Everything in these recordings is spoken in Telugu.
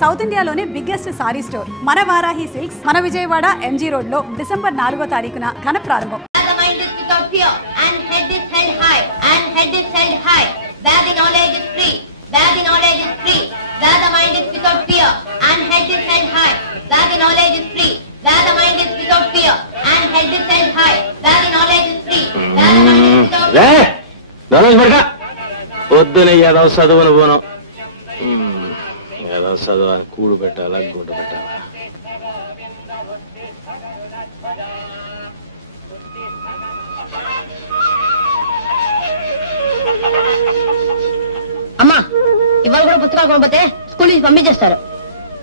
సౌత్ ఇండియాలోనే బిగ్గెస్ట్ సారీ స్టోర్ మన వారాహి సిల్క్స్ మన విజయవాడ ఎంజీ రోడ్ లో డిసెంబర్ 4వ తారీఖున ఘన ప్రారంభం. పొద్దున ఏదో చదువును పోను ఏదో చదువు కూడు పెట్టాలా గుడ్డు పెట్టాలా. అమ్మా ఇవాళ కూడా పుస్తకాలు కొనపోతే స్కూల్ నుంచి పంపించేస్తారు.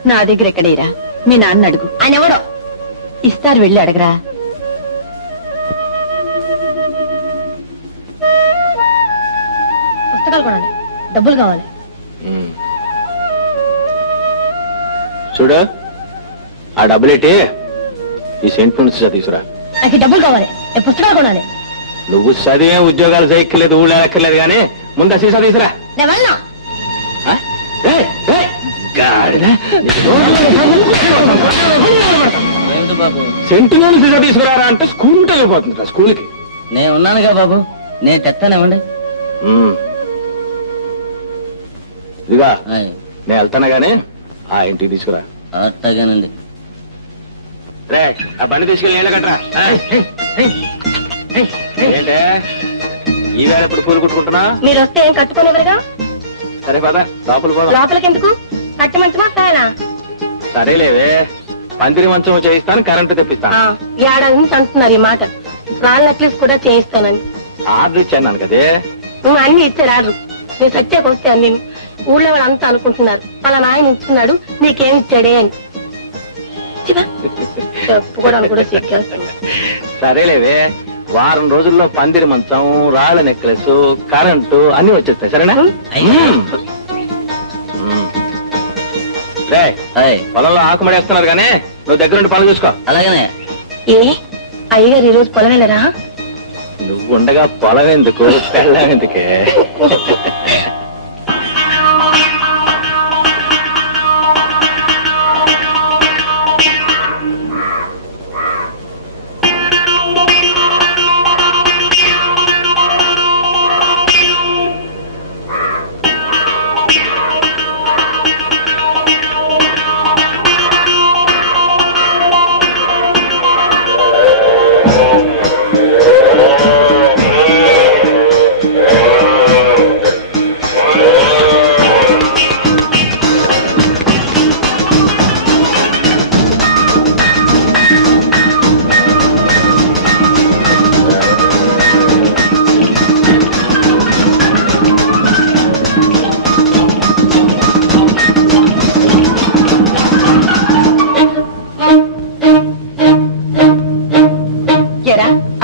నా దగ్గర ఎక్కడేరా మీ నాన్న అడుగు. ఆయన ఎవడో ఇస్తారు, వెళ్ళి అడగరా. పుస్తకాలు కొనాలి, డబ్బులు కావాలి. చూడు ఆ డబ్బులేటి ఈ సెంట్ నుంచి తీసుకురా. నాకు డబ్బులు కావాలి, పుస్తకాలు కొనాలి. నువ్వు చదివే ఉద్యోగాలు చేయక్కర్లేదు, ఊళ్ళో ఎక్కర్లేదు, కానీ ముందు ఆ సీసా తీసుకురా. నేను వెళ్ళను. సెంటులోని సీసా తీసుకురారా అంటే స్కూల్ వెళ్ళిపోతుంది. స్కూల్కి నేను ఉన్నానుగా బాబు, నేను తెస్తానివ్వండి. ఇదిగా నేను వెళ్తాను గానీ ఆ ఇంటికి తీసుకురా. అట్టగానండి. రే ఆ బండి తీసుకెళ్ళి నీళ్ళ కట్టరా. ఏంటే ఈవేళ ఎప్పుడు పూలు కుట్టుకుంటున్నా? మీరు వస్తే ఏం కట్టుకోనివరుగా. సరే పద లోపల పోదాం. లోపలికి ఎందుకు? కట్టి మంచమా ఫ్యానా? సరేలేవే, పందిరి మంచం చేయిస్తాను, కరెంటు తెప్పిస్తాను. ఏడాది నుంచి అంటున్నారు ఈ మాట. రాళ్ళ నెక్లెస్ కూడా చేయిస్తానని ఆర్డర్ ఇచ్చాను కదే. నువ్వు అన్ని ఇచ్చారు ఆర్డర్. నేను సత్యాకి వస్తే అన్ని ఊళ్ళో వాళ్ళు అంతా అనుకుంటున్నారు పలానా ఆయన ఇచ్చున్నాడు నీకేమి ఇచ్చాడే అని. చెప్పుకోవడానికి కూడా చెక్కేస్తాను. సరేలేవే, వారం రోజుల్లో పందిరి మంచం, రాళ్ల నెక్లెస్, కరెంటు అన్ని వచ్చేస్తాయి. సరేనా? రే పొలంలో ఆకుమడేస్తున్నారు కానీ నువ్వు దగ్గర నుండి పనులు చూసుకో. అలాగనే. ఏ అయ్యగారు ఈ రోజు పొలం వెళ్ళరా? నువ్వు ఉండగా పొలం ఎందుకు, పెళ్ళం ఎందుకే?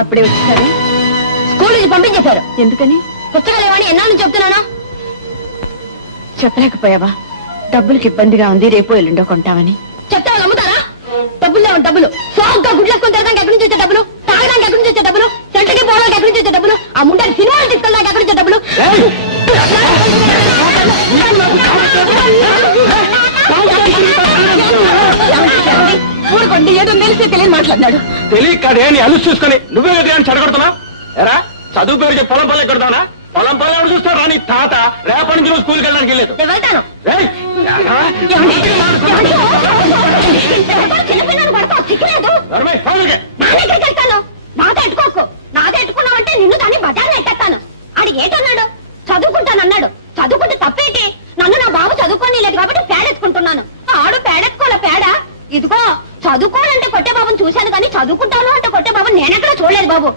అప్పుడే వచ్చేసారు. స్కూల్ నుంచి పంపించేశారు. ఎందుకని? పుస్తకాలు ఏమని ఎన్నాళ్ళు చెప్తున్నానా? చెప్పలేకపోయావా? డబ్బులకి ఇబ్బందిగా ఉంది, రేపు ఎల్లుండో కొంటామని. చెప్తే వాళ్ళు అమ్ముతారా? డబ్బులు లేవు. డబ్బులు సోగ్గా గుడ్లేసుకొని తిరగడానికి ఎక్కడి నుంచి వచ్చే డబ్బులు? తాగడానికి ఎక్కడి నుంచి వచ్చే డబ్బులు? సెంటర్కి పోవడానికి ఎక్కడి నుంచి వచ్చే డబ్బులు? ఆ ముండని సినిమాలు తీసుకెళ్ళడానికి ఎక్కడి నుంచి డబ్బులు? ఊరుకోండి, ఏదో తెలిసి తెలియని మాట్లాడినాడు. తెలియకదే నీ అలుసు చూసుకొని నువ్వే అని చెడగొడుతున్నా. ఎరా చదువు పేరు చెప్పి పొలం పొలం ఎక్కడతానా? పొలం పొలం ఎవరు చూస్తారు రా? నీ తాత రేపటి నుంచి నువ్వు స్కూల్కి వెళ్ళడానికి వెళ్ళలేదు. వెళ్తాను. నాతో ఎట్టుకోకు. నాతో ఎట్టుకున్నావంటే నిన్ను దాన్ని బజార్లో ఎట్టేస్తాను. ఆడు ఏటన్నాడు? చదువుకుంటానన్నాడు. చదువుకుంటే తప్పేంటి? నన్ను నా బాబు చదువుకోని లేదు కాబట్టి పేడెత్తుకుంటున్నాను. ఆడు పేడెత్తుకోలే పేడ. ఇదిగో చదువుకోవాలంటే కొట్టే బాబుని చూశాను కానీ చదువుకుంటాను అంటే కొట్టే బాబు నేనెక్కడ చూడలేదు బాబు.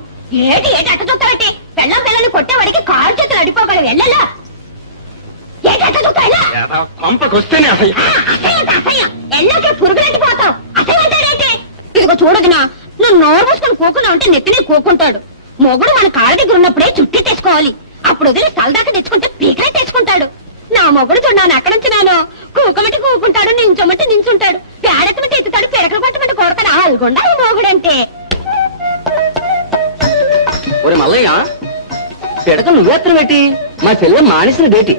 ఏటి ఏటి అట్ట చూస్తావేటి? పెళ్ళం పిల్లని కొట్టేవాడికి కారు చేతులు అడిపోగలవు. వెళ్ళలా ఏటి అట్ట చూస్తాయిలా పంపకొస్తేనే అసహ్యం. ఎల్లోకే పురుగులెట్టిపోతావు. అసహ్యం అంటాడేంటి? ఇదిగో చూడదునా, నువ్వు నోరు మూసుకొని కూకున్నావు అంటే నెత్తినే కూకుంటాడు. మొగుడు మన కాళ్ళ దగ్గర ఉన్నప్పుడే చుట్టి తెచ్చుకోవాలి. అప్పుడు వదిలి సలదాకా తెచ్చుకుంటే పీకలే తెచ్చుకుంటాడు. నా మొగుడు చూడాను ఎక్కడ ఉంచినాను. కూకమంటే కూకుంటాడు, నించోమంటే నించుంటాడు, పేడెత్తమంటే ఎత్తుతాడు, పిడకలు కొట్టమంటే కొడతాడు. ఆల్గొండ మొగుడంటే. ఒరే మల్లయ్య, పిడక నువ్వేత్తనం ఏంటి? మా చెల్లె మానేసిన డేటి.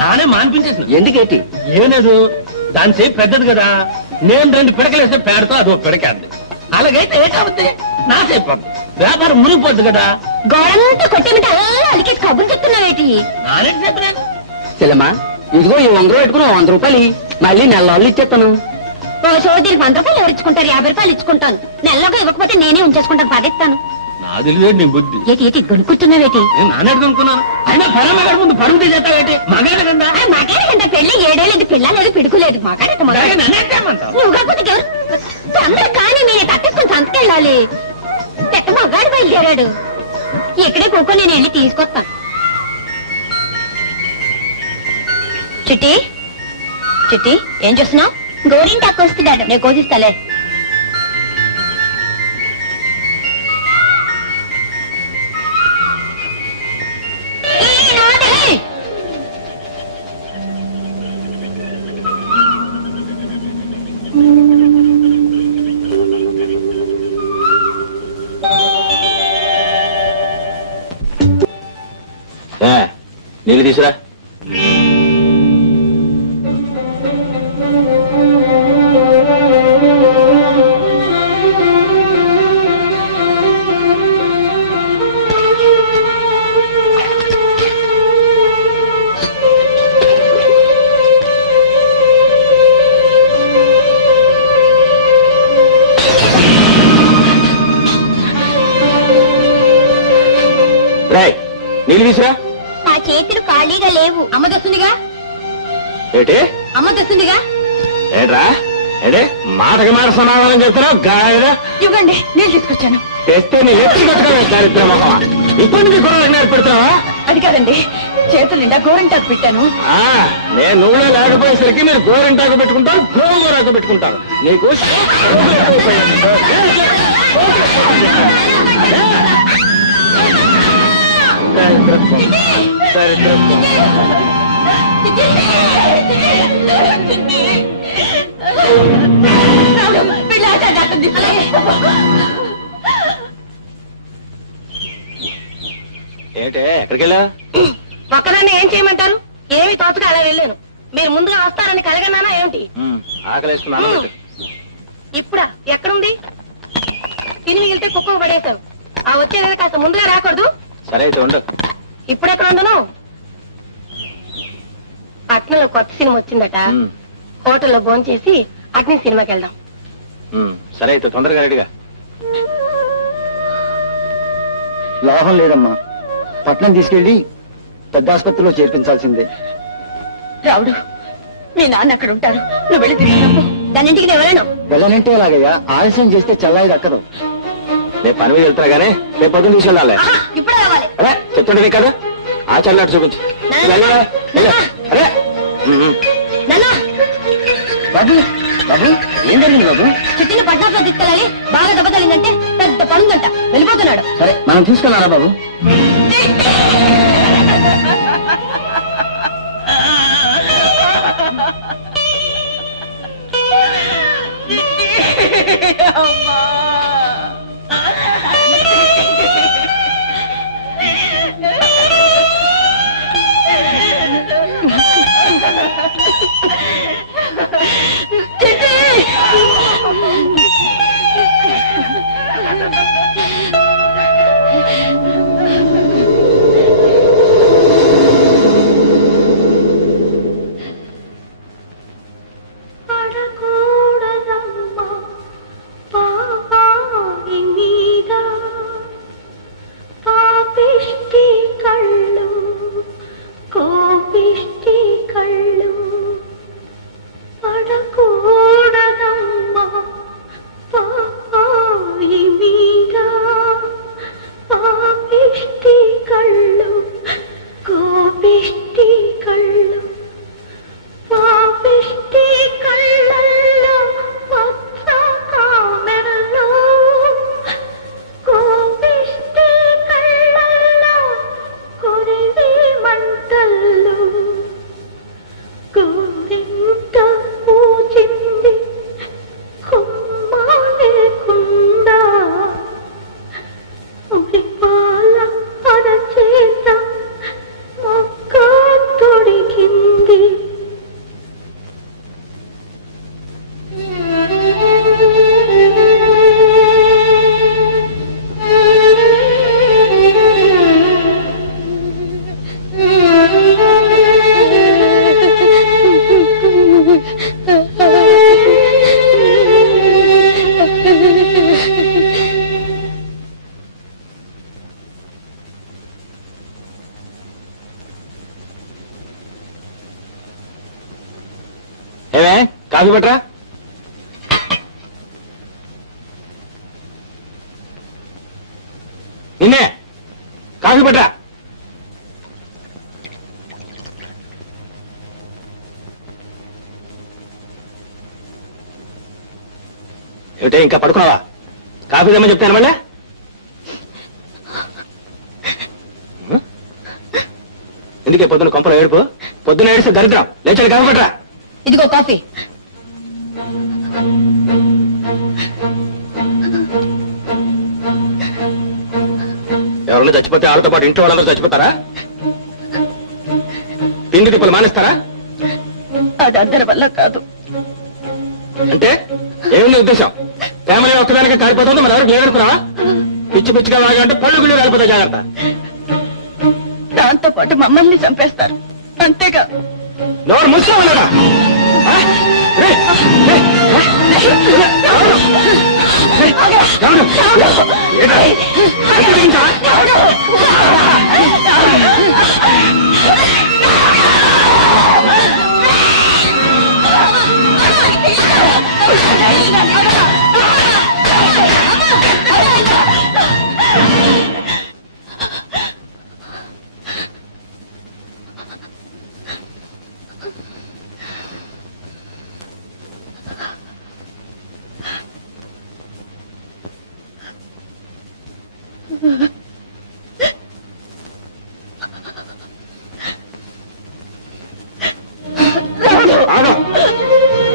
నానే మానిపించేసిన. ఎందుకేటి? ఏం లేదు, దాని సేపు పెద్దది కదా, నేను 2 పిడకలేస్తే పేడతో అదో పిడకేద్ది. అలాగైతే ఏటవుద్ది, నా సేపు వ్యాపారం మునిగిపోద్ది కదా. గోడంతా కొట్టేమిటి అలా అలికేసి కబుర్లు చెప్తున్నావేటి? నానేటి చెప్పినాను. చెల్లెమ్మా ఇదిగో ఈ 100 పెట్టుకుని 100 రూపాయలు మళ్ళీ నెలలో ఇచ్చేస్తాను. ఓ సోదరికి 100 రూపాయలు ఎవరు ఇచ్చుకుంటారు? 50 రూపాయలు ఇచ్చుకుంటాను. నెలలోగా ఇవ్వకపోతే నేనే ఉంచేసుకుంటాను, పదిస్తాను. నాది లేదు నీ బుద్ధి. ఏటి ఏటి గొనుక్కుంటున్నావేటి? నేను నానేడు అనుకున్నాను. అయినా పరమగారి ముందు పరుగు తీసేస్తావేటి? మగాడు కదా. మగాడికంట పెళ్లి 7 ఏళ్ళది, పిల్ల లేదు, పిడుకు లేదు. మగాడట నన్నేమంటావు? నువ్వు కాకపోతే ఎవరు అందరూ కానీ నేను తట్టేసుకుని సంతకెళ్ళాలి. చెట్ట మగాడు బయలుదేరాడు. ఇక్కడే కూకో, నేను వెళ్ళి తీసుకొస్తాను. చిట్టి చిట్టి ఏం చేస్తున్నావు? గోరింటాకు వస్తున్నాడు, నేను కోసిస్తాలే. నీళ్ళు తీసురా. నీళ్ళు తీసురా. నా చేతులు ఖాళీగా లేవు. అమ్మ తెస్తుందిగా. ఏటి అమ్మ తెస్తుందిగా. ఏట్రా ఏడే మాటకి మాట సమాధానం చెప్తున్నావు. గాయదా ఇవ్వండి, నీళ్ళు తీసుకొచ్చాను. తెస్తే నీ ఎత్తి కట్టుకోవే దారిద్ర మొహమా. ఇప్పుడు నీ గొడవలకు నేర్పెడతావా? అది కాదండి, చేతులు నిండా గోరింటాకు పెట్టాను. నేను నువ్వులో లేకపోయేసరికి మీరు గోరింటాకు పెట్టుకుంటారు, గోరాకు పెట్టుకుంటారు. నీకు దరిద్రత్వం దరిద్రత్వం. ఏంటే ఎక్కడికి వెళ్ళా? ఒక్కదాన్ని ఏం చేయమంటారు? ఏమి తోచగా అలా వెళ్ళాను. మీరు ముందుగా వస్తారని కలగన్నానా ఏమిటి? ఆకలేస్తున్నాను. ఇప్పుడా? ఎక్కడుంది? తిని మిగిలితే కుక్కకు పడేశాను. ఆ వచ్చేది కాస్త ముందుగా రాకూడదు? సరే అయితే ఉండు. ఇప్పుడు ఎక్కడ ఉండను? పట్నంలో కొత్త సినిమా వచ్చిందట. హోటల్లో భోంచేసి అట్నే సినిమాకి వెళ్దాం. సరే అయితే తొందరగా రెడీగా. లాభం లేదమ్మా, పట్నం తీసుకెళ్లి పెద్ద ఆసుపత్రిలో చేర్పించాల్సిందే. రావుడు, మీ నాన్న అక్కడ ఉంటారు, నువ్వు వెళ్ళి తీసుకురాపో. దానింటికి నేను వెళ్ళను. వెళ్ళనంటే ఎలాగయ్యా? ఆలస్యం చేస్తే చల్లాయి దక్కదు. నేను పని మీద వెళ్తున్నా గానీ రేపు పొద్దున్న తీసుకెళ్ళాలి. ఇప్పుడే రావాలి. అరే చెప్తుండే కదా, ఆచరణట్టు చూపించు. అరే బాబు బాబు ఏం జరిగింది బాబు? చిట్టిని పట్నాపురం తీసుకెళ్ళాలి. బాగా దెబ్బ తగిలిందంటే పెద్ద పనుందంట, వెళ్ళిపోతున్నాడు. సరే మనం తీసుకెళ్ళారా బాబు? పడకూడదమ్మా పాప ఏమే కాఫీ పట్రా. నిన్నే కాఫీ పట్రా. ఏమిటే ఇంకా పడుకున్నావా? కాఫీ తెమ్మని చెప్తాను మళ్ళీ. ఎందుకే పొద్దున కొంపలో ఏడుపు? పొద్దున ఏడిస్తే దరిద్రం. లేచాడు కాఫీ పట్రా. ఇదిగో కాఫీ. ఎవరన్నా చచ్చిపోతే వాళ్ళతో పాటు ఇంట్లో వాళ్ళందరూ చచ్చిపోతారా? పిండి తిప్పలు మానేస్తారా? అది అందరి వల్ల కాదు. అంటే ఏముంది ఉద్దేశం? ఫ్యామిలీ ఒక్కదానికి కాలిపోతుంది, మన ఎవరికి లేదనుకున్నావా? పిచ్చి పిచ్చిగా లాగా అంటే పళ్ళు గుళ్ళు కాలిపోతాయి, జాగ్రత్త. దాంతో పాటు మమ్మల్ని చంపేస్తారు, అంతేగా. నోరు మూసుకోమన్నాడా?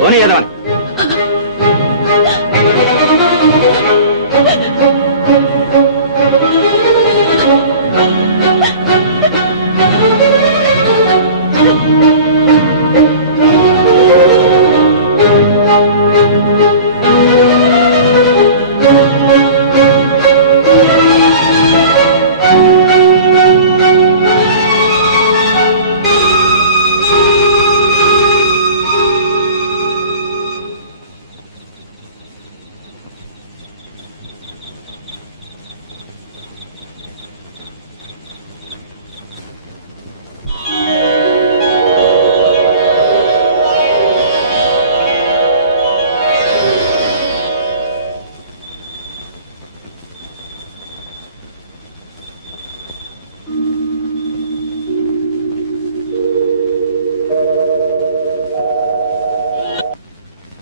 పోనీ చేద్దామని.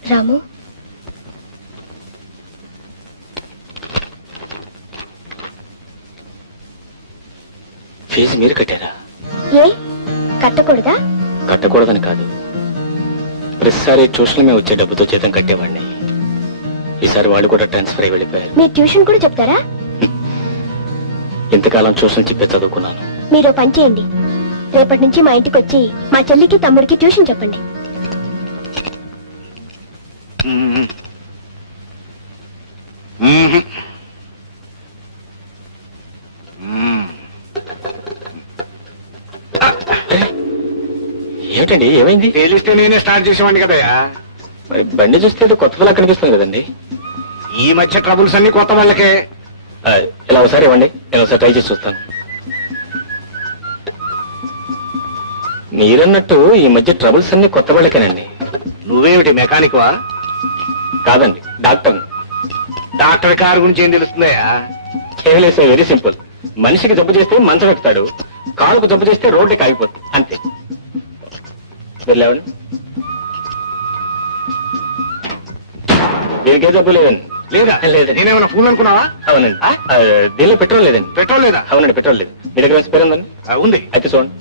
రాము, ఫీజు మీరు కట్టారా? ఏ కట్టకూడదా? కట్టకూడదని కాదు, ప్రతిసారి ట్యూషన్ మేము వచ్చే డబ్బుతో జీతం కట్టేవాడిని. ఈసారి వాళ్ళు కూడా ట్రాన్స్ఫర్ అయి వెళ్ళిపోయారు. మీరు ట్యూషన్ కూడా చెప్తారా? ఇంతకాలం ట్యూషన్ చెప్పే చదువుకున్నాను. మీరు పని చేయండి, రేపటి నుంచి మా ఇంటికి వచ్చి మా చెల్లికి తమ్ముడికి ట్యూషన్ చెప్పండి. ఏమిటండి, ఏమైంది? తెలిస్తే నేనే స్టార్ట్ చేసేవాడిని కదయ్యా. మరి బండి చూస్తే కొత్తలా కనిపిస్తుంది కదండి. ఈ మధ్య ట్రబుల్స్ అన్ని కొత్త వాళ్ళకే. ఇలా ఒకసారి ఇవ్వండి, నేను ఒకసారి ట్రై చేసి చూస్తాను. మీరన్నట్టు ఈ మధ్య ట్రబుల్స్ అన్ని కొత్త వాళ్ళకేనండి. నువ్వేమిటి మెకానిక్ వా? కాదండి, డాక్టర్. డాక్టర్ కారు గురించి ఏం తెలుస్తుందయ్యా? కేవలేసే వెరీ సింపుల్. మనిషికి జబ్బు చేస్తే మంచం ఎక్కుతాడు, కాలుకు జబ్బు చేస్తే రోడ్డుకి ఆగిపోతుంది, అంతే. వెళ్ళావండి, దీనికే జబ్బు లేదండి. లేదా? లేదండి. నేనేమన్నా ఫోన్ అనుకున్నావా? అవునండి. దీనిలో పెట్రోల్ లేదండి. పెట్రోల్ లేదా? అవునండి, పెట్రోల్ లేదు. మీ దగ్గర స్పేర్ ఉందండి? ఉంది. అయితే చూడండి.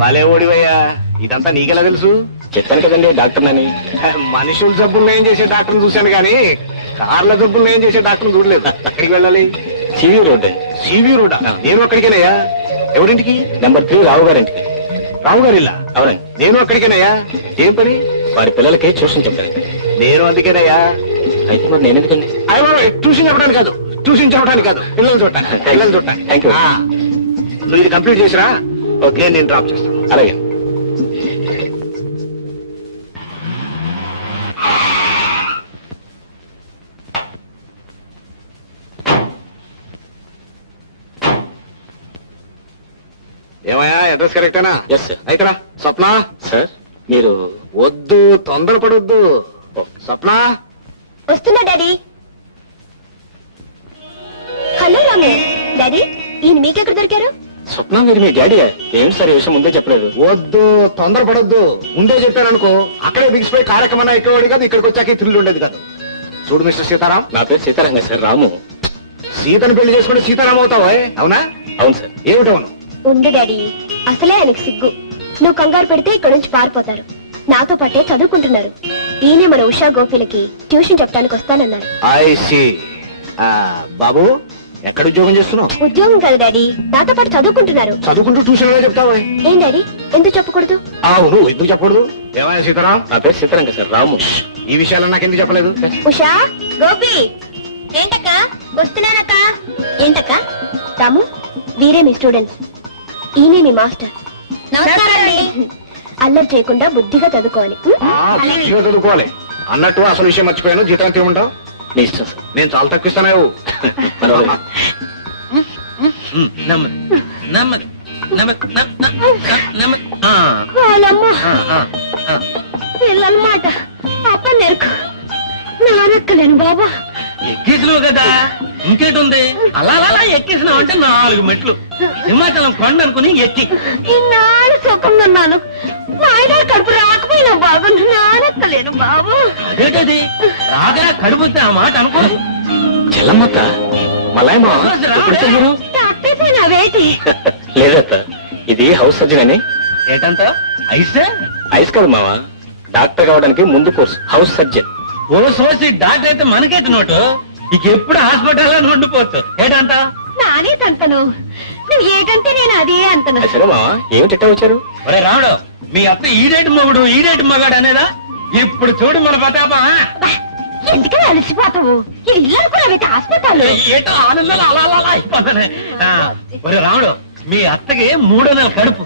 బాలే ఓడివయ్యా, ఇదంతా నీకెలా తెలుసు? చెప్పాను కదండి డాక్టర్ నని. మనుషుల జబ్బులు ఏం చేసే డాక్టర్ని చూశాను కానీ కార్ల జబ్బులు ఏం చేసే డాక్టర్ని చూడలేదు. ఎక్కడికి వెళ్ళాలి? CV road. CV road? నేను అక్కడికేనయ్యా. ఎవరింటికి? నెంబర్ 3 రావు గారింటికి. రావు గారి ఇల్లా? అవునండి. నేను అక్కడికేనయ్యా. ఏం పని? వారి పిల్లలకి ట్యూషన్ చెప్తారండి. నేను అందుకేనయ్యా. అయితే మరి నేను ఎందుకండి? అయ్యో, ట్యూషన్ చెప్పడానికి కాదు, ట్యూషన్ చెప్పడానికి కాదు, పిల్లలు చూడటానికి. పిల్లలు చూడటానికి. Thank you. నువ్వు ఇది కంప్లీట్ చేసిరా, ఓకే, నేను డ్రాప్ చేస్తాను. అలాగే. ఏమయ్యా అడ్రస్ కరెక్టేనా? Yes sir. అయితేరా స్వప్న. సార్ మీరు వద్దు, తొందరపడొద్దు. స్వప్న వస్తున్నా డాడీ. హలో రాము. డాడీ, ఈయన మీకెక్కడ దొరికారు? స్వప్న మీరు మీ డాడీ ఏంటి సార్ ఈ విషయం ముందే చెప్పలేదు? వద్దు, తొందరపడొద్దు. ముందే చెప్పాననుకో అక్కడే బిగిసిపోయి కార్యక్రమం ఎక్కేవాడు కాదు, ఇక్కడికి వచ్చాక థ్రిల్ ఉండేది కాదు. చూడు మిస్టర్ సీతారాం. నా పేరు సీతారాంగ సార్. రాము. సీతను పెళ్లి చేసుకుంటే సీతారాం అవుతావా? అవునా? అవును సార్. ఏమిటవును? ఉండు డాడీ, అసలే ఆయనకు సిగ్గు. నువ్వు కంగారు పెడితే ఇక్కడ నుంచి పారిపోతారు. నాతో పాటే చదువుకుంటున్నారు. ఈయనే మన ఉషా గోపిలకి ట్యూషన్ చెప్పడానికి వస్తానన్నారు. I see. బాబు ఎక్కడ ఉద్యోగం చేస్తున్నావు? ఉద్యోగం కాదు డాడీ, నాతో పాటు చదువుకుంటున్నారు. చదువుకుంటూ ట్యూషన్ లో చెప్తావా? ఏం డాడీ, ఎందుకు చెప్పకూడదు? అవును, ఎందుకు చెప్పకూడదు? ఏమయ్యా సీతారాం? నా పేరు సీతారాంగ సార్. రాము. ఈ విషయాలు నాకు ఎందుకు చెప్పలేదు? ఉషా, గోపి. ఏంటక్క? వస్తున్నానక్క. ఏంటక్క? రాము, వీరే మీ స్టూడెంట్స్. ఈయనే మీ మాస్టర్. నమస్కారం. అల్లరి చేయకుండా బుద్ధిగా చదువుకోవాలి. బుద్ధిగా చదువుకోవాలి. అన్నట్టు అసలు విషయం మర్చిపోయాను. జీతం ఏమంటావు? నీ ఇష్టం సార్. నేను చాలా తక్కువ ఇస్తాను. పిల్లలమాట అప్ప నేర్కు నానెక్కలేను బాబా. ఎక్కేసినావు కదా, ఇంకేటుంది? అలా అలా ఎక్కేసినావు అంటే 4 మెట్లు సింహాచలం కొండ అనుకుని ఎక్కి. ఇన్నాళ్ళు సుఖంగా ఉన్నాను. నాయన కడుపు రాకపోయినా బాబు, నానెక్కలేను బాబు. అదేటది రాగరా కడుపుతే ఆ మాట అనుకోరు. చెల్లమ్మత్త మలాయమా అవేటి లేదత్త, ఇది హౌస్ సర్జన్ అని. ఏటంత ఐసే? ఐస్ కాదు మావా, డాక్టర్ కావడానికి ముందు కోర్సు హౌస్ సర్జన్. ఓ సోసి డాక్టర్ అయితే మనకేట నోటు. ఇక ఎప్పుడు హాస్పిటల్లో ఉండిపోవచ్చు. ఏటంత నానే తంతను, నువ్వు ఏటంటే నేను అదే అంతను. సరే మావా, ఏమిటట్టా వచ్చారు? ఒరే రాముడు, మీ అత్త ఈడేటి మొగుడు ఈడేటి మగాడు అనేదా? ఇప్పుడు చూడు మన ప్రతాపం. ఎందుకని అలసిపోతావు? ఇది ఇల్లు అనుకున్నావైతే హాస్పిటల్. ఏటో ఆనందాలు అలా అలా అలా అయిపోతానే. ఒరే రాముడు, మీ అత్తకి 3 నెలల కడుపు.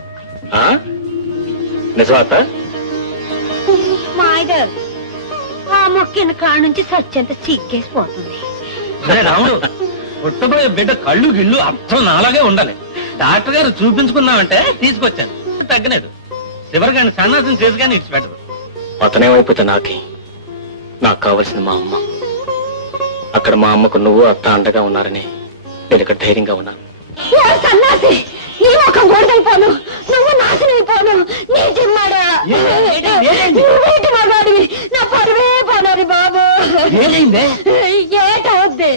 నిజమాత? మాయదర్, ఆ మొక్కిన కాడ నుంచి సత్యంత సిగ్గేసిపోతుంది. సరే రాముడు, పుట్టబోయే బిడ్డ కళ్ళు గిళ్ళు అర్థం నాలాగే ఉండాలి. డాక్టర్ గారు చూపించుకున్నామంటే తీసుకొచ్చాను, తగ్గలేదు. చివరిగాని సన్నాసం చేసి కానీ ఇచ్చిపెట్టదు. అతనేమైపోతే నాకే. నాకు కావలసింది మా అమ్మ. అక్కడ మా అమ్మకు నువ్వు అత్త అండగా ఉన్నారని నేను ఇక్కడ ధైర్యంగా ఉన్నాను. సన్నాసి, నీ ముఖం గొడవైపోను, నువ్వు నాశనైపోను. నీ జిమ్మాడా నువ్వేటి మగాడివి, నా పరువే పోనాది బాబు. ఏటవుద్ది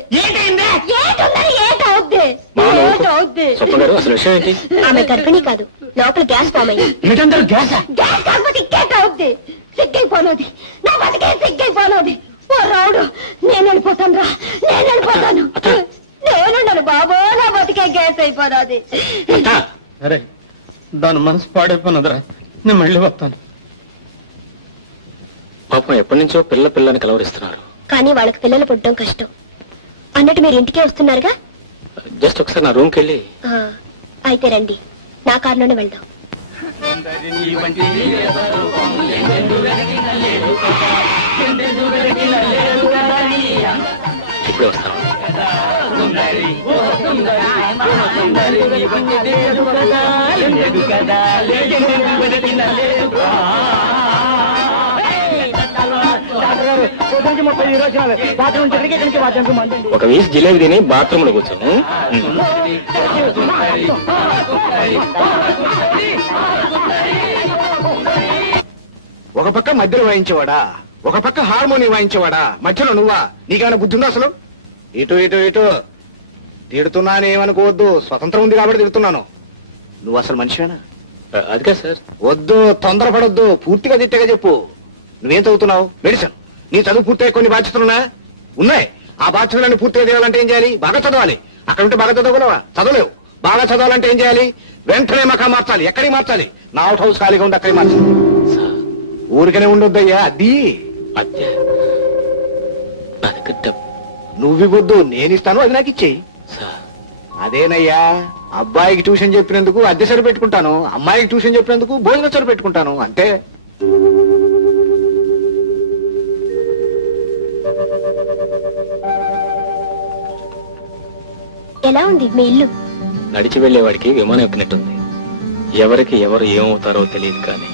స్వప్న గారు, అసలు విషయం ఏంటి? ఆమె గర్భిణి కాదు, లోపల గ్యాస్ ఫామ్ అయింది. గ్యాస్ కాకపోతే ఇంకేటవుద్ది? సిగ్గైపోనది, నా బతికే సిగ్గైపోనది. ఓ రావుడు, నేను వెళ్ళిపోతాను రా, నేను వెళ్ళిపోతాను. నేనుండను బాబు, నా బతికే గ్యాస్ అయిపోనది. అరే దాని మనసు పాడైపోయినదిరా, నేను మళ్ళీ వస్తాను. పాపం ఎప్పటి నుంచో పిల్లని కలవరిస్తున్నారు. కానీ వాళ్ళకి పిల్లలు పుట్టడం కష్టం. అన్నట్టు మీరు ఇంటికే వస్తున్నారుగా? జస్ట్ ఒకసారి నా రూమ్కి వెళ్ళి. అయితే రండి, నా కారులోనే వెళ్దాం. ఇప్పుడే వస్తాను. ఒక వీసి జిలేబీ తిని బాత్రూమ్ లో కూర్చోను. ఒక పక్క మధ్యలో వాయించేవాడా, ఒక పక్క హార్మోనియం వాయించేవాడా, మధ్యలో నువ్వా? నీకేమైనా బుద్ధి ఉందా అసలు? ఇటు ఇటు ఇటు తిడుతున్నానేమనుకోవద్దు, స్వతంత్రం ఉంది కాబట్టి తిడుతున్నాను. నువ్వు అసలు మనిషివేనా? అదిగా సార్. వద్దు, తొందరపడొద్దు, పూర్తిగా తిట్టగా చెప్పు. నువ్వేం చదువుతున్నావు? మెడిసిన్. నీ చదువు పూర్తిగా కొన్ని బాధ్యతలున్నా ఉన్నాయి. ఆ బాధ్యతలన్నీ పూర్తిగా చేయాలంటే ఏం చేయాలి? బాగా చదవాలి. అక్కడ ఉంటే బాగా చదవగలవా? చదవలేవు. బాగా చదవాలంటే ఏం చేయాలి? వెంటనే మకా మార్చాలి. ఎక్కడికి మార్చాలి? నా అవుట్ హౌస్ ఖాళీగా ఉంది, అక్కడికి మార్చాలి. ఊరికనే ఉండొద్దయ్యా. అది నువ్వివద్దు, నేనిస్తాను, అది నాకు ఇచ్చేయి. అదేనయ్యా, అబ్బాయికి ట్యూషన్ చెప్పినందుకు అద్దె సరి పెట్టుకుంటాను, అమ్మాయికి ట్యూషన్ చెప్పినందుకు భోజనం సరి పెట్టుకుంటాను, అంతే. ఎలా ఉంది మీ ఇల్లు? నడిచి వెళ్లేవాడికి విమానం ఎక్కినట్టుంది. ఎవరికి ఎవరు ఏమవుతారో తెలియదు కానీ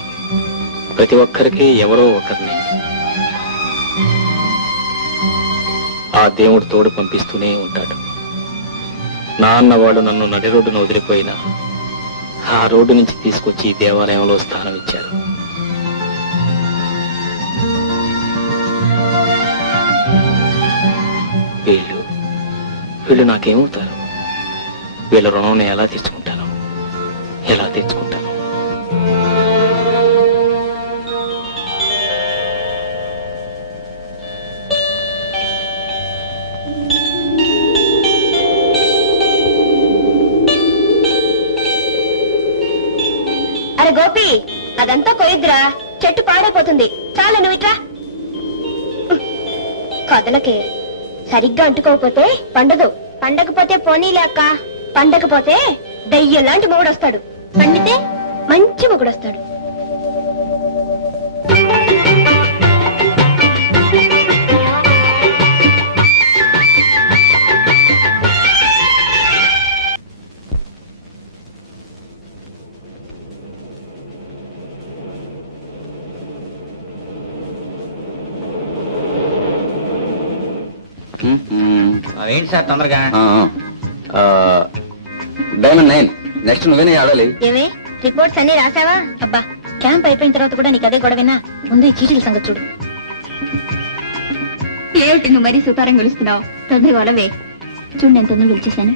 ప్రతి ఒక్కరికి ఎవరో ఒకరిని ఆ దేవుడు తోడు పంపిస్తూనే ఉంటాడు. నా అన్నవాడు నన్ను నడి రోడ్డును వదిలిపోయినా ఆ రోడ్డు నుంచి తీసుకొచ్చి ఈ దేవాలయంలో స్థానం ఇచ్చారు. వీళ్ళు నాకేమవుతారు? వీళ్ళ రుణం నేను ఎలా తెచ్చుకుంటాను? అరే గోపి, అదంతా కొయ్యద్దురా, చెట్టు పాడైపోతుంది. చాలా నువ్వు ఇట్రా. కదలకే, సరిగ్గా అంటుకోకపోతే పండదు. పండకపోతే పోనీలే అక్క, పండకపోతే దయ్యం లాంటి మొగుడొస్తాడు, పండితే మంచి మొగుడొస్తాడు. ఏంటి సార్ తొందరగా? డైమండ్ 9 నెక్స్ట్ నువ్వేనే ఆడాలి. ఏమే రిపోర్ట్స్ అన్ని రాసావా? అబ్బా, క్యాంప్ అయిపోయిన తర్వాత కూడా నీకు అదే గొడవేనా? ముందు ఈ చీటీల సంగతి చూడు. ఏమిటి నువ్వు మరీ సుతారం గెలుస్తున్నావు? తొందరగా వాళ్ళవే. చూడు, నేను తొందరగా గెలిచేశాను.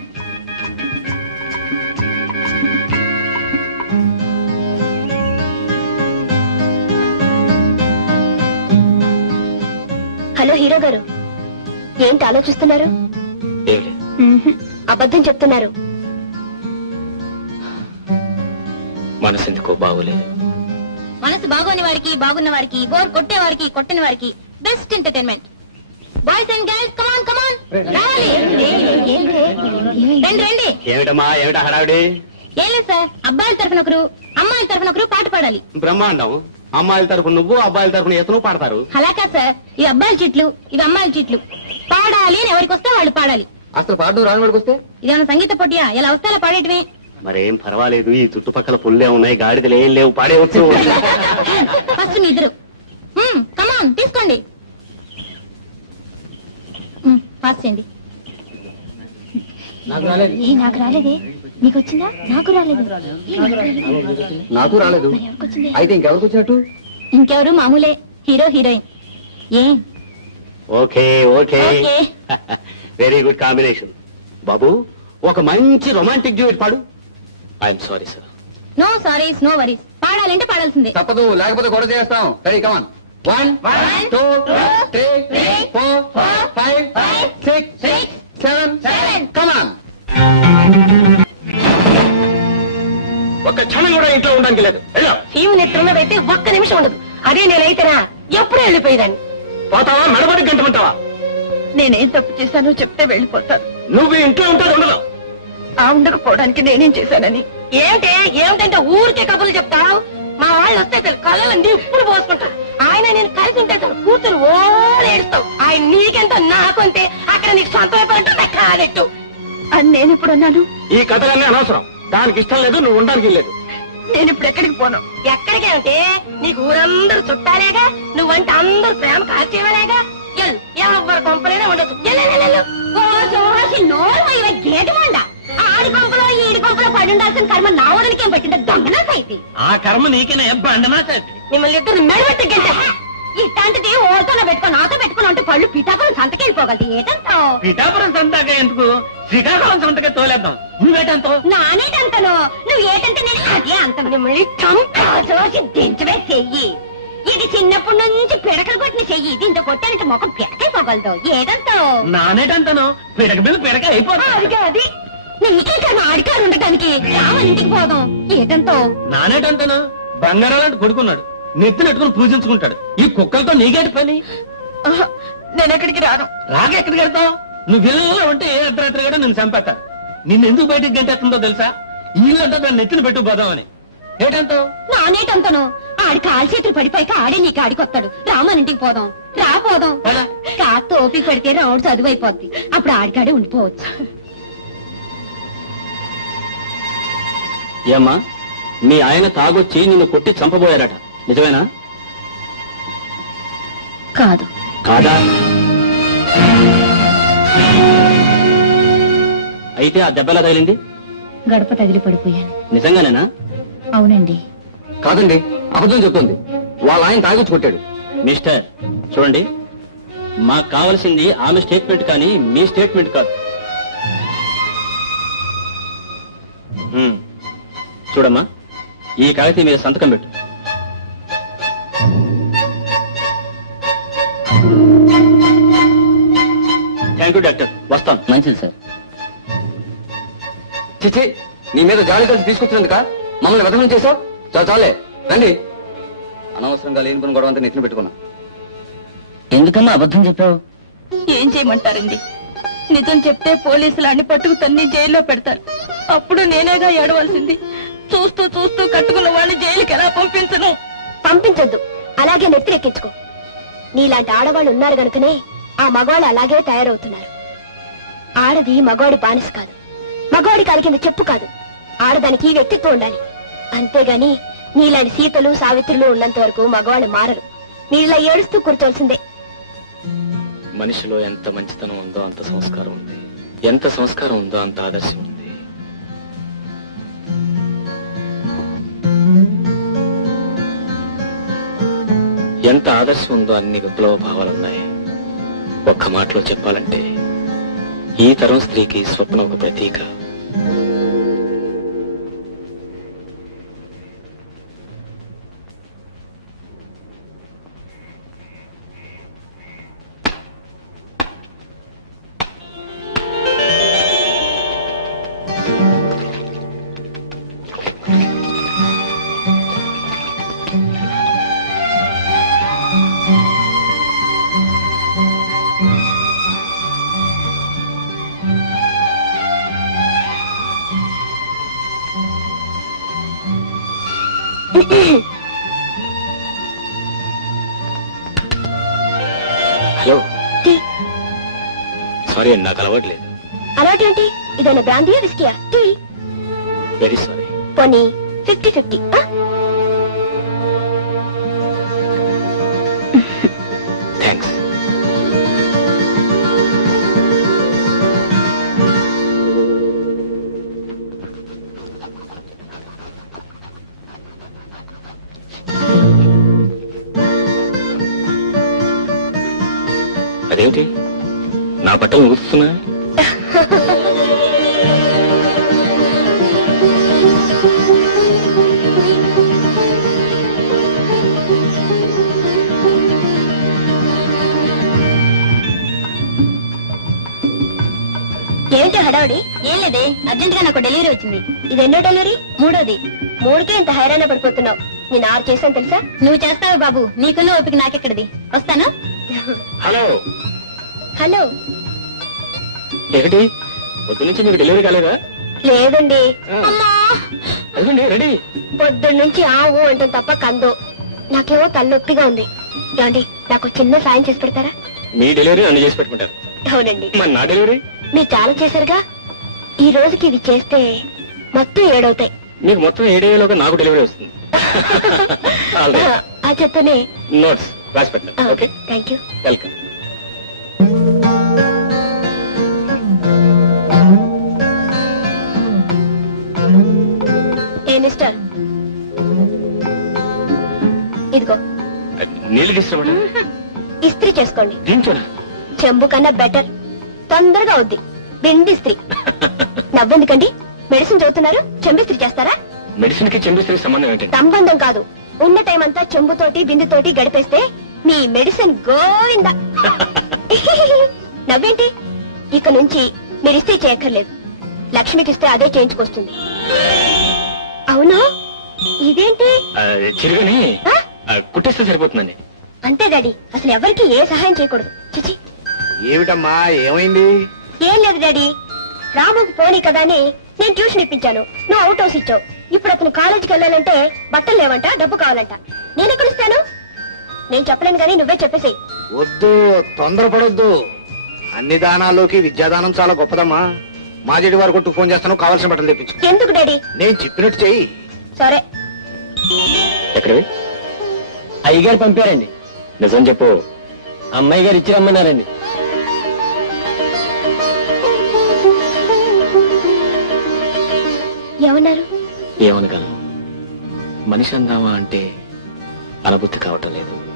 హలో హీరో గారు, ఏంటి ఆలోచిస్తున్నారు? అబద్ధం చెప్తున్నారు. మనసెందుకో బాగోలేదు. మనసు బాగోని వారికి, బాగున్న వారికి, బోర్ కొట్టే వారికి, కొట్టని వారికి best entertainment. Boys and girls, come on come on, రావాలి. రండి రండి. ఏమిటా హడావిడి? ఏం లేదు సార్, అబ్బాయిల తరఫున ఒకరు, అమ్మాయిల తరఫున ఒకరు పాట పాడాలి. బ్రహ్మాండం. అమ్మాయిల తరఫున నువ్వు, అబ్బాయిల తరఫున ఇతను పాడతారు. అలాగా సార్, ఇవి అబ్బాయిల చిట్లు, ఇవి అమ్మాయిల చిట్లు. పాడాలి అని ఎవరికి వస్తే వాళ్ళు పాడాలి. అసలు పాడడం రాని వాడికి వస్తే ఇదేమన్నా సంగీత పోటీయా? ఎలా వస్తే అలా పాడేయటమే. మరేం పర్వాలేదు, ఈ చుట్టుపక్కల పుల్లే ఉన్నాయి, గాడిదలు ఏం లేవు, పాడేవచ్చు. ఫస్ట్ మీ ఇద్దరు కమాన్ తీసుకోండి. ఫాస్ట్ చేయండి. నాకు రాలేదే. నీకు వచ్చిందా? నాకు రాలేదు. నాకు రాలేదు. అయితే ఇంకెవరికి వచ్చినట్టు? ఇంకెవరు, మామూలే, హీరో హీరోయిన్. ఏం okay okay, very good combination. బాబు, ఒక మంచి రొమాంటిక్ డ్యూయట్ పాడు. I'm sorry sir. No sorries, no worries. పాడాలంటే పాడాల్సిందే. తప్పదు, లేకపోతే గొడవ చేస్తాం. Ready, come on. 1 2 3 4 5 6 7 కమాన్. ఒక్క క్షణం కూడా ఇంట్లో ఉండడానికి లేదు. ఫీము నెత్తున్నదైతే ఒక్క నిమిషం ఉండదు. అదే నేనైతేనా ఎప్పుడూ వెళ్ళిపోయేదాన్ని. పోతావా? మెడబడి గంటమంటావా? నేనేం తప్పు చేశానో చెప్తే వెళ్ళిపోతాను. నువ్వు ఇంట్లో ఉంటుంది ఉండదు. ఆ ఉండకపోవడానికి నేనేం చేశానని? ఏమిటంటే ఊరికే కబుర్లు చెప్తావు. మా వాళ్ళు వస్తే కళ్ళని ఇప్పుడు పోసుకుంటా. ఆయన నేను కలిసి ఉంటే కూతురు ఓడి ఏడుస్తావు. ఆయన నీకెంత నాకు అంతే. అక్కడ నీకు సొంతం అయిపోయినట్టు నాకు కాదెట్టు అని నేను ఇప్పుడు అన్నాను. ఈ కథలన్నీ అనవసరం. దానికి ఇష్టం లేదు, నువ్వు ఉండడానికి లేదు. నేను ఇప్పుడు ఎక్కడికి పోను. ఎక్కడికి అంటే నీకు ఊరందరూ చుట్టాలేగా, నువ్వంటే అందరూ ప్రేమ కార్చేవాలేగా. ఎవరు కొంపలేనే ఉండొచ్చు. గేటు మండ ఆడి కొంపలో ఈడి కొంపలో పడి ఉండాల్సిన కర్మ నా ఊరికేం పట్టింది. దొంగనాశ అయితే ఆ కర్మ నీకేనే బండనాశ. మిమ్మల్ని ఇద్దరు మెడబెట్టి గంట ఇట్లాంటిది ఓడితో పెట్టుకో, నాతో పెట్టుకుని అంటే పళ్ళు పిఠాపురం సంతకెళ్ళిపోగలదు. ఏటంటావు? పిఠాపురం సంతగా ఎందుకు, శ్రీకాకుళం సంతకే తోలేద్దాం. నువ్వేటంతో? నానేటంతను. నువ్వు ఏటంటే నేను అదే అంత. మిమ్మల్ని చంపి దించవే చెయ్యి. ఇది చిన్నప్పటి నుంచి పిడకలు కొట్టిన చెయ్యి. దీంతో కొట్టానంటే ముఖం పిడకైపోగలదు. ఏటంతావు? నానేటంతను. పిడక మీద పిడక అయిపోతుంది. అది నీకే కర్మ ఆడికారు ఉండటానికి. ఇంటికి పోదాం. ఏటంతో? నానేటంతను. బంగారాలంటే కొడుకున్నాడు, నెత్తినెట్టుకుని పూజించుకుంటాడు. ఈ కుక్కలతో నీకేటి పని? నేను ఎక్కడికి రాను. రాక ఎక్కడికి వెళ్తావు? నువ్వు ఇళ్ళలో ఉంటే ఏ అర్ధరాత్రి కూడా నిన్ను చంపేస్తారు. నిన్ను ఎందుకు బయటకు గంటేస్తుందో తెలుసా? ఇల్లంతా దాన్ని నెత్తిన పెట్టు పోదామని. ఏటంతో? నానేటంతను. ఆడి కాలు చేతులు పడిపోయాక ఆడే నీకు ఆడికొస్తాడు. రామానింటికి పోదాం. రాపోదాం. కాస్త ఓపిక పెడితే రావుడు చదువు అయిపోద్ది. అప్పుడు ఆడికాడే ఉండిపోవచ్చు. ఏమ్మా, మీ ఆయన తాగొచ్చి నిన్ను కొట్టి చంపబోయారట, నిజమేనా? కాదు. కాదా? అయితే ఆ దెబ్బలా తగిలింది? గడప తగిలి పడిపోయాను. నిజంగానేనా? అవునండి. కాదండి, అబద్ధం చెప్తుంది. వాళ్ళ ఆయన తాగొచ్చి కొట్టాడు. మిస్టర్, చూడండి, మాకు కావలసింది ఆమె స్టేట్మెంట్ కానీ మీ స్టేట్మెంట్ కాదు. చూడమ్మా, ఈ కాగితం మీద సంతకం పెట్టు. థ్యాంక్ యూ డాక్టర్, వస్తాను. మంచిది సార్. చిచి, నీ మీద జాలి కలిసి తీసుకొచ్చినందుక మమ్మల్ని వదనం చేసావు. చాలే రండి. అనవసరంగా లేని పని గొడవ అంతా నెత్తిన పెట్టుకున్నా. ఎందుకమ్మా అబద్ధం చెప్పావు? ఏం చేయమంటారండి? నిజం చెప్తే పోలీసులు అన్ని పట్టుకు తన్ని జైల్లో పెడతారు. అప్పుడు నేనేగా ఏడవలసింది. చూస్తూ చూస్తూ కట్టుకున్న వాళ్ళని జైలుకి ఎలా పంపించను? పంపించొద్దు, అలాగే నెత్తిరెక్కించుకో. నీలాంటి ఆడవాళ్ళు ఉన్నారు గనుకనే ఆ మగవాళ్ళు అలాగే తయారవుతున్నారు. ఆడది మగవాడి బానిస కాదు, మగవాడి కాలి కింద చెప్పు కాదు. ఆడదానికి వ్యక్తిత్వం ఉండాలి. అంతేగాని నీలాంటి సీతలు సావిత్రులు ఉన్నంత వరకు మగవాళ్ళు మారరు. నీళ్ళ ఏడుస్తూ కూర్చోవలసిందే. మనిషిలో ఎంత మంచితనం ఉందో అంత సంస్కారం ఉంది, ఎంత సంస్కారం ఉందో అంత ఆదర్శం ఉంది. ఎంత ఆదర్శం ఉందో అన్ని విప్లవ భావాలున్నాయి. ఒక్క మాటలో చెప్పాలంటే ఈ తరం స్త్రీకి స్వప్నం ఒక ప్రతీక. హలో, సారీ అండి, నాకు అలవాట్లేదు. అలాంటి ఇదైనా బ్రాందీయా విస్కీయా? టీ. Very sorry. పోనీ 50-50. థ్యాంక్స్. అదేమిటి నా బట్టలు ఊరుస్తున్నా? ఏమిటి హడావుడి? ఏం లేదే, అర్జెంట్ గా నాకు డెలివరీ వచ్చింది. ఇది ఎన్నో డెలివరీ? మూడోది. మూడుకే ఇంత హైరాణ పడిపోతున్నావు. నేను 6 చేశాను తెలుసా? నువ్వు చేస్తావు బాబు, నీకున్న ఓపిక నాకెక్కడిది. వస్తాను. Hello hello. ఏమిటి పొద్దు నుంచి మీకు డెలివరీ కాలేదా? లేదండి. అదిగోండి రెడీ. పొద్దున్న నుంచి ఆవు అంటాం తప్ప కందో. నాకేమో తలనొప్పిగా ఉంది. ఏమండి, నాకు చిన్న సాయం చేసి పెడతారా? మీ డెలివరీ నన్ను చేసి పెట్టుకుంటారు. అవునండి. మరి నా డెలివరీ? మీరు చాలా చేశారుగా, ఈ రోజుకి ఇది చేస్తే మొత్తం 7 అవుతాయి. మీకు మొత్తం 7 అయ్యేలోగా నాకు డెలివరీ వస్తుంది. ఆ చెత్తనే నోట్స్ రాసి పెట్టాను. Okay, thank you. Welcome. A mister, ఇదిగో నీళ్ళు తీసుకురమంటే ఇస్త్రీ చేసుకోండి. దీంతోనా? చెంబు కన్నా బెటర్, తొందరగా అవుద్ది. బింది ఇస్త్రీ. నవ్వెందుకండి? మెడిసిన్ చదువుతున్నారు, చెంబిస్త్రీ చేస్తారా? మెడిసిన్ కి చెంబిస్త్రీ సంబంధం ఏంటండి? సంబంధం కాదు, ఉన్న టైం అంతా చెంబుతోటి బిందుతోటి గడిపేస్తే మీ మెడిసిన్ గోవిందా. నవ్వేంటి? ఇక నుంచి మీరు ఇస్త్రీ చేయక్కర్లేదు. లక్ష్మికి ఇస్తే అదే చేయించుకొస్తుంది. అవునా? ఇదేంటి? చిరుగని కుట్టేస్తే సరిపోతుందండి. అంతే డాడీ, అసలు ఎవరికి ఏ సహాయం చేయకూడదు. చిచి. ఏమిటమ్మా, ఏమైంది? ఏం లేదు డాడీ, రాముకు పోనీ కదా అని నేను ట్యూషన్ ఇప్పించాను. నువ్వు అవుట్ హౌస్ ఇచ్చావు. ఇప్పుడు అతను కాలేజీకి వెళ్ళాలంటే బట్టలు లేవంట, డబ్బు కావాలంట. నేను ఎక్కడ ఇస్తాను? నేను చెప్పలేను కానీ నువ్వే చెప్పేసి. వద్దు, తొందరపడొద్దు. అన్ని దానాల్లోకి విద్యాదానం చాలా గొప్పదమ్మా. మా జడి వారు కొట్టు ఫోన్ చేస్తాను, కావాల్సిన బట్టలు తెప్పించు. ఎందుకు డాడీ? నేను చెప్పినట్టు చెయ్యి. సరే. ఎక్కడివి? అయ్యగారు పంపారండి. నిజం చెప్పు. అమ్మాయి గారు ఇచ్చి రమ్మన్నారండి. ఏమన్నారు? ఏమనగలను? మనిషి అందామా అంటే అనుభూతి కావటం లేదు.